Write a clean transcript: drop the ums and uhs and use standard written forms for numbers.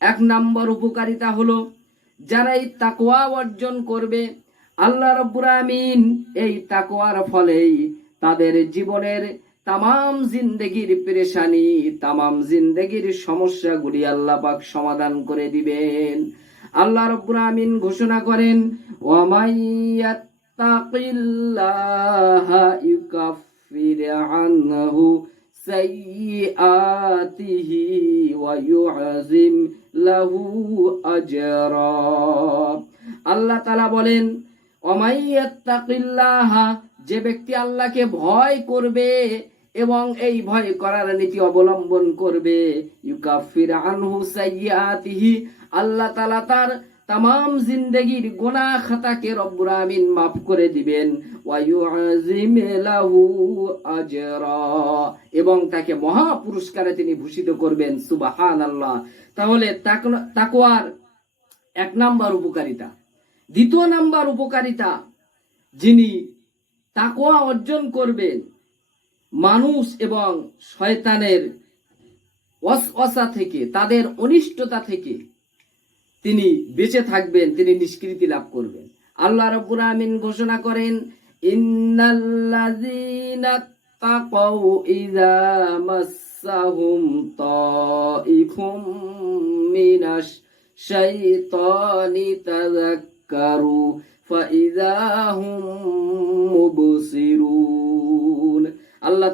এক নম্বর উপকারিতা হলো যারা এই তাকওয়া অর্জন করবে, আল্লাহ রাব্বুল আমিন এই তাকওয়ার ফলেই তাদের জীবনের তামাম জিন্দেগির পেরেশানি, তামাম জিন্দেগির সমস্যাগুলি আল্লাহ পাক সমাধান করে দিবেন। আল্লাহ রাব্বুল আমিন ঘোষণা করেন, ওয়া মাইয়াত্তাকিল্লাহা ইউকাফির আনহু সাইয়্যাতিহি ওয়া ইউযিম লাহু আজরা। আল্লাহ তাআলা বলেন, ওয়া মাইয়াত্তাকিল্লাহা, যে ব্যক্তি আল্লাহকে ভয় করবে এবং এই ভয় করার নীতি অবলম্বন করবে, ইউকাফির আনহু সাইয়্যাতিহি, আল্লাহ তাআলা তার তামাম জিন্দেগির গুনাহ খাতাকে রব্বুল আমিন মাফ করে দিবেন। ওয়া ইউযিম লাহু আজরা, এবং তাকে মহা পুরস্কারে তিনি ভূষিত করবেন। সুবহানাল্লাহ। তাহলে তাকওয়ার এক নাম্বার উপকারিতা। দ্বিতীয় নাম্বার উপকারিতা, যিনি তাকওয়া অর্জন করবেন, মানুষ এবং শয়তানের ওয়াসওয়াসা থেকে, তাদের অনিষ্টতা থেকে তিনি বেঁচে থাকবেন, তিনি নিষ্কৃতি লাভ করবেন। আল্লাহ রাব্বুল আমিন ঘোষণা করেন, ইন্নাল্লাযীনা তাকাউ ইযা মাসসাহুম তাইফুম মিনাশ শাইতানি তাযাক্কারু ফাইযা হুম মুবসিরুন। আল্লাহ